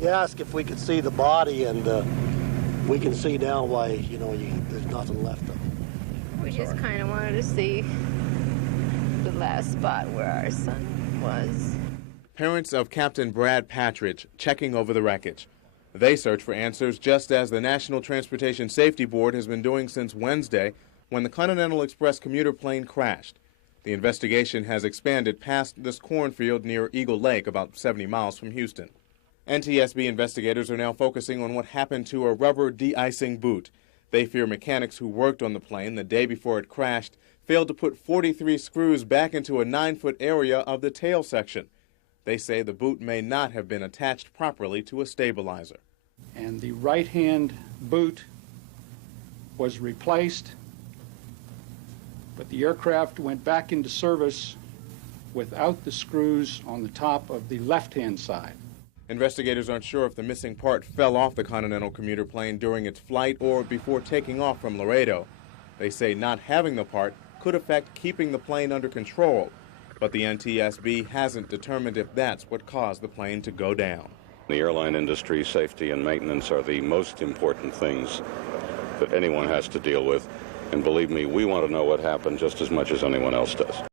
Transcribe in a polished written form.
He asked if we could see the body, and we can see now why, you know, there's nothing left of it. We just kind of wanted to see the last spot where our son was. Parents of Captain Brad Patridge checking over the wreckage. They search for answers just as the National Transportation Safety Board has been doing since Wednesday when the Continental Express commuter plane crashed. The investigation has expanded past this cornfield near Eagle Lake, about 70 miles from Houston. NTSB investigators are now focusing on what happened to a rubber de-icing boot. They fear mechanics who worked on the plane the day before it crashed failed to put 43 screws back into a 9-foot area of the tail section. They say the boot may not have been attached properly to a stabilizer. And the right-hand boot was replaced, but the aircraft went back into service without the screws on the top of the left-hand side. Investigators aren't sure if the missing part fell off the Continental commuter plane during its flight or before taking off from Laredo. They say not having the part could affect keeping the plane under control, but the NTSB hasn't determined if that's what caused the plane to go down. The airline industry, safety and maintenance are the most important things that anyone has to deal with. And believe me, we want to know what happened just as much as anyone else does.